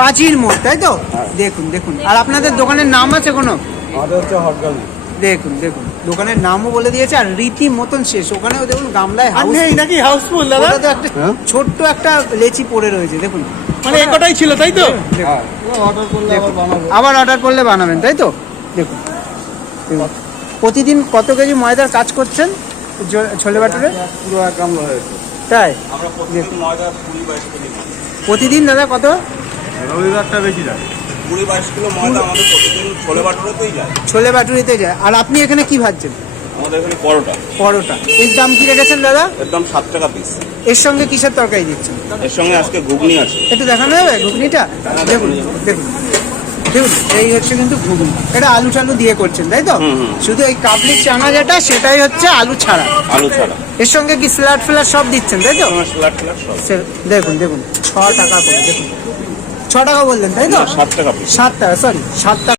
পাঁচিল মোড় তাই তো। দেখুন দেখুন। আর আপনাদের দোকানের নাম আছে কোনো? আমাদের হচ্ছে হটগালি দেখুন দেখুন। দোকানের নামও বলে দিয়েছে আর রীতি মতন শেষ। ওখানেও দেখুন গামলায় হাউস নেই নাকি হাউসফুল দাদা? ওটাতে একটা হ্যাঁ? ছোট্ট একটা লেচি পড়ে রয়েছে দেখুন। মানে এ কটাই ছিল তাই তো? হ্যাঁ। অর্ডার করলে আবার আবার অর্ডার করলে বানাবেন তাই তো? দেখুন। প্রতিদিন কত কেজি ময়দার কাজ করছেন ছোলে বাটুরে পুরো এক গামলা হয়েছে। তাই? আমরা প্রতিদিন ময়দা কুড়ি বাইশ কেজি নিই। প্রতিদিন দাদা কত? রবিবারটা বেশি যায়। কুড়ি বাইশ কিলো ময়দা আমাদের প্রতিদিন ছোলে বাটুরেতেই যায়। ছোলে বাটুরিতে যায়। আর আপনি এখানে কি ভাজছেন? আমাদের এখানে পরোটা। পরোটা। এর দাম কি রেখেছেন দাদা? এর দাম সাত টাকা পিস এর সঙ্গে কিসের তরকারি দিচ্ছেন? এর সঙ্গে আজকে ঘুগনি আছে। একটু দেখানো যাবে ঘুগনিটা? দেখুন দেখুন দেখুন। এই হচ্ছে কিন্তু ঘুগনি। এটা আলু টালু দিয়ে করছেন তাই তো। শুধু এই কাবলি চানা যেটা সেটাই হচ্ছে আলু ছাড়া। আলু ছাড়া। এর সঙ্গে কি স্যালাড ফ্যালাড সব দিচ্ছেন তাই তো? সব। সে- দেখুন দেখুন ছ টাকা করে দেখুন। ছ টাকা বললেন তাই তো? সাত টাকা সাত টাকা সরি সাত টাকা।